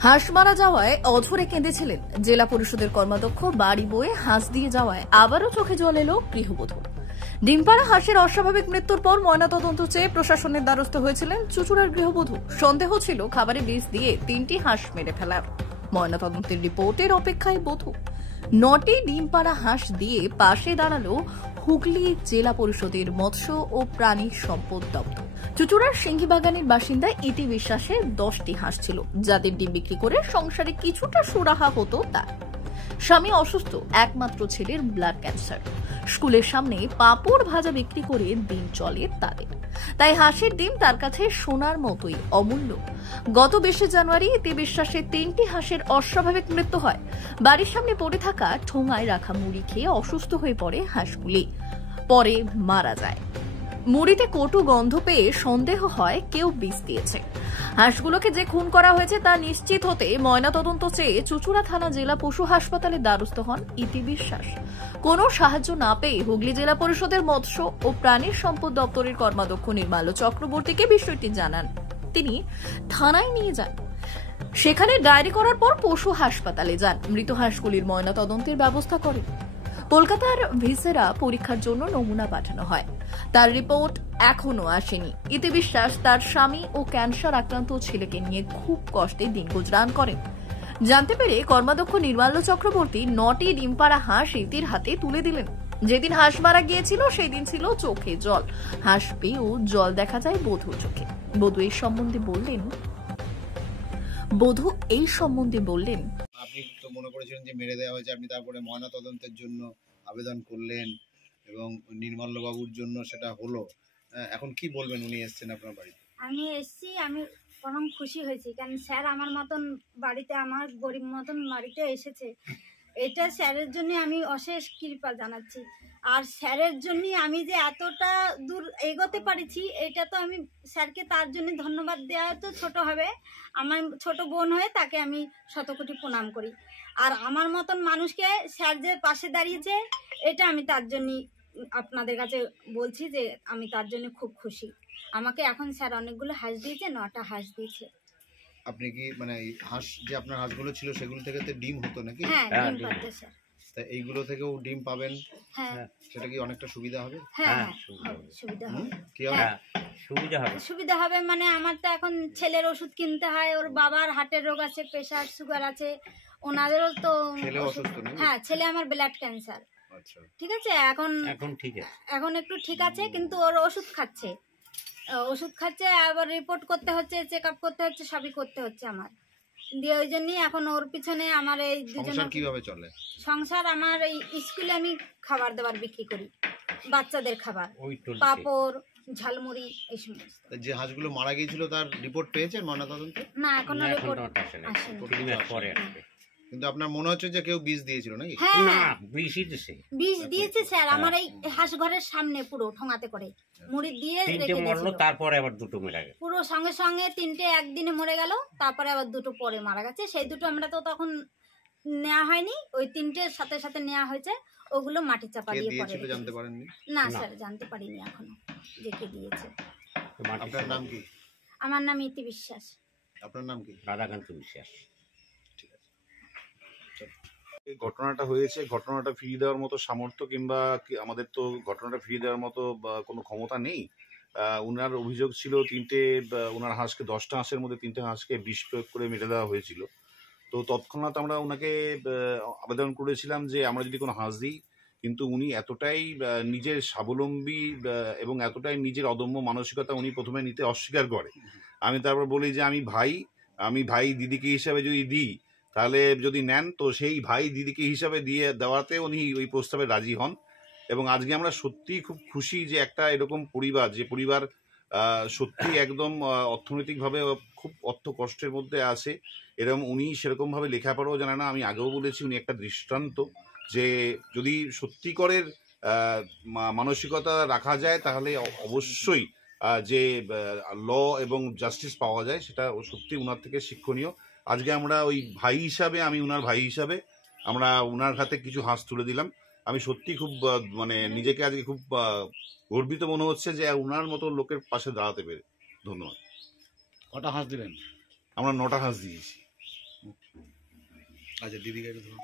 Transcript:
হাঁস মারা যাওয়ায় অঝরে কেঁদেছিলেন জেলা পরিষদের কর্মাধ্যক্ষ। বাড়ি বয়ে হাঁস দিয়ে যাওয়ায় আবারও চোখে জল এলো গৃহবধূ। ডিমপাড়া হাঁসের অস্বাভাবিক মৃত্যুর পর ময়নাতদন্ত চেয়ে প্রশাসনের দ্বারস্থ হয়েছিলেন চুঁচুড়ার গৃহবধূ। সন্দেহ ছিল খাবারে বিষ দিয়ে 3টি হাঁস মেরে ফেলার। ময়নাতদন্তের রিপোর্টের অপেক্ষায় বধূ। 9টি ডিমপাড়া হাঁস দিয়ে পাশে দাঁড়ালো হুগলি জেলা পরিষদের মৎস্য ও প্রাণী সম্পদ দপ্তর। চুঁচুড়ার সিংহীবাগানের বাসিন্দা ইতি বিশ্বাসের 10টি হাঁস ছিল, যাদের ডিম বিক্রি করে সংসারে কিছুটা সুরাহা হতো তার। স্বামী অসুস্থ, একমাত্র ছেলের ব্লাড ক্যান্সার। স্কুলের সামনে পাঁপড় ভাজা বিক্রি করে দিন চলে তাদের। তাই হাঁসের ডিম তার কাছে সোনার মতোই অমূল্য। গত 20 জানুয়ারি ইতি বিশ্বাসের 3টি হাঁসের অস্বাভাবিক মৃত্যু হয়। বাড়ির সামনে পড়ে থাকা ঠোঙায় রাখা মুড়ি খেয়ে অসুস্থ হয়ে পড়ে হাঁসগুলি, পরে মারা যায়। মুড়িতে কটু গন্ধ পেয়ে সন্দেহ হয় কেউ বিষ দিয়েছে। হাঁসগুলোকে যে খুন করা হয়েছে তা নিশ্চিত হতে ময়নাতদন্ত চেয়ে চুঁচুড়া থানা জেলা পশু হাসপাতালে দ্বারস্থ হন ইতি বিশ্বাস। কোনো সাহায্য না পেয়ে হুগলি জেলা পরিষদের মৎস্য ও প্রাণী সম্পদ দপ্তরের কর্মাধ্যক্ষ নির্মাল্য চক্রবর্তীকে বিষয়টি জানান। তিনি থানায় নিয়ে যান। সেখানে ডায়েরি করার পর পশু হাসপাতালে যান। মৃত হাঁসগুলির ময়নাতদন্তের ব্যবস্থা করেন। কলকাতার ভিসেরা পরীক্ষার জন্য নমুনা পাঠানো হয়। তার রিপোর্ট এখনো আসেনি। ইতি বিশ্বাস তার স্বামী ও ক্যান্সার আক্রান্ত ছেলেকে নিয়ে খুব কষ্টে দিন গুজরান করেন। জানতে পেরে কর্মাধ্যক্ষ নির্মাল্য চক্রবর্তী 9টি ডিমপাড়া হাঁস ইতির হাতে তুলে দিলেন। যেদিন হাঁস মারা গিয়েছিল সেই দিন ছিল চোখে জল। হাঁস পেয়েও জল দেখা যায় বধূর চোখে। বধূ এই সম্বন্ধে বললেন, আপনি তো মনে করেছিলেন যে মেরে দেওয়া হয়েছে, আপনি তারপরে ময়না তদন্তের জন্য আবেদন করলেন এবং নির্মল্য বাবুর জন্য সেটা হলো। এখন কি বলবেন, উনি এসেছেন আপনার বাড়িতে? আমি এসেছি, আমি পরম খুশি হয়েছি, কারণ স্যার আমার মতন বাড়িতে, আমার গরিব মতন বাড়িতে এসেছে। এটা স্যারের জন্য আমি অশেষ কৃপা জানাচ্ছি। আর স্যারের জন্য আমি যে এতটা দূর এগোতে পারছি, এটা তো আমি স্যারকে তার জন্য ধন্যবাদ দেওয়া তো ছোট হবে। আমার ছোট বোন হয়ে তাকে আমি শতকোটি প্রণাম করি। আর আমার মতন মানুষকে স্যার যে পাশে দাঁড়িয়েছে, এটা আমি তার জন্যই আপনাদের কাছে বলছি যে আমি তার জন্য খুব খুশি। আমাকে এখন স্যার অনেকগুলো হাঁস দিয়েছে, 9টা হাঁস দিয়েছে। আপনি কি মানে হাঁস যে আপনার হাঁসগুলো ছিল সেগুলো থেকে তো ডিম হতো নাকি? হ্যাঁ, ডিম পাচ্ছে স্যার। তা এইগুলো থেকেও ডিম পাবেন? হ্যাঁ। সেটা কি অনেকটা সুবিধা হবে? হ্যাঁ, সুবিধা হবে। কি হবে? সুবিধা হবে মানে আমার তো এখন ছেলের ওষুধ কিনতে হয়, ওর বাবার হার্টের রোগ আছে, প্রেশার সুগার আছে, ওনাদেরও তো। ছেলে অসুস্থ নাকি? হ্যাঁ, ছেলে আমার ব্লাড ক্যান্সার। আচ্ছা, ঠিক আছে, এখন ঠিক আছে, এখন একটু ঠিক আছে, কিন্তু ওর ওষুধ খাচ্ছে, আবার রিপোর্ট করতে হচ্ছে, চেক আপ করতে হচ্ছে, সবই করতে হচ্ছে আমার দিয়ে। ওই জন্যই এখন ওর পিছনে আমার এই দুজনের। কিভাবে চলে সংসার? আমার এই স্কুলে আমি খাবার দাবার বিক্রি করি, বাচ্চাদের খাবার, পাপড়, ঝালমুড়ি, এই সমস্ত। যে হাঁসগুলো মারা গিয়েছিল তার রিপোর্ট পেয়েছেন ময়নাতদন্তে? না, এখনো রিপোর্ট আসেনি। কিন্তু আপনার মনে হচ্ছে যে কেউ বিষ দিয়েছিল নাকি? হ্যাঁ, বিষ দিয়েছে স্যার। আমার এই হাঁস ঘরের সামনে পুরো ঠোঙাতে করে মুড়ি দিয়ে রেখে দিয়েছিল। তারপরে আবার 2টো মারা গেল, পুরো সঙ্গে সঙ্গে 3টে একদিনে মরে গেল, তারপরে আবার 2টো পরে মারা গেছে। সেই 2টো আমরা তো তখন নেওয়া হয়নি, ওই 3টের সাথে সাথে নেওয়া হয়েছে। ওগুলো মাটি চাপা দিয়ে পরে জানতে পারেননি? না স্যার, জানতে পারিনি এখনো যে কে দিয়েছে। আপনার নাম কি? আমার নাম ইতি বিশ্বাস। আপনার নাম কি? রাধাকান্ত বিশ্বাস। এই ঘটনাটা হয়েছে, ঘটনাটা ফিরিয়ে দেওয়ার মতো সামর্থ্য কিংবা আমাদের তো ঘটনাটা ফিরিয়ে দেওয়ার মতো কোনো ক্ষমতা নেই। উনার অভিযোগ ছিল ওনার হাঁসকে 10টা হাঁসের মধ্যে 3টে হাঁসকে বিষ প্রয়োগ করে মেরে দেওয়া হয়েছিল। তো তৎক্ষণাৎ আমরা ওনাকে আবেদন করেছিলাম যে আমরা যদি কোনো হাঁস দিই, কিন্তু উনি এতটাই নিজের স্বাবলম্বী এবং এতটাই নিজের অদম্য মানসিকতা উনি প্রথমে নিতে অস্বীকার করে। আমি তারপর বলি যে আমি ভাই দিদিকে হিসাবে যদি দিই, তাহলে যদি নেন তো সেই ভাই দিদিকে হিসাবে দেওয়াতে উনি ওই প্রস্তাবে রাজি হন। এবং আজকে আমরা সত্যিই খুব খুশি যে একটা এরকম পরিবার, যে পরিবার সত্যি একদম অর্থনৈতিকভাবে খুব অর্থ কষ্টের মধ্যে আছে, এরকম উনি সেরকমভাবে লেখাপড়াও জানে না। আমি আগেও বলেছি উনি একটা দৃষ্টান্ত, যে যদি সত্যিকরের মানসিকতা রাখা যায় তাহলে অবশ্যই যে ল এবং জাস্টিস পাওয়া যায়, সেটা সত্যি উনার থেকে শিক্ষণীয়। আজকে আমরা ওই ভাই হিসাবে, আমি উনার ভাই হিসাবে আমরা উনার হাতে কিছু হাঁস তুলে দিলাম। আমি সত্যি খুব মানে নিজেকে আজকে খুব গর্বিত মনে হচ্ছে যে উনার মতো লোকের পাশে দাঁড়াতে পেরে। ধন্যবাদ। কটা হাঁস দিলেন? আমরা 9টা হাঁস দিয়েছি। আচ্ছা দিদিকে একটু ধরুন।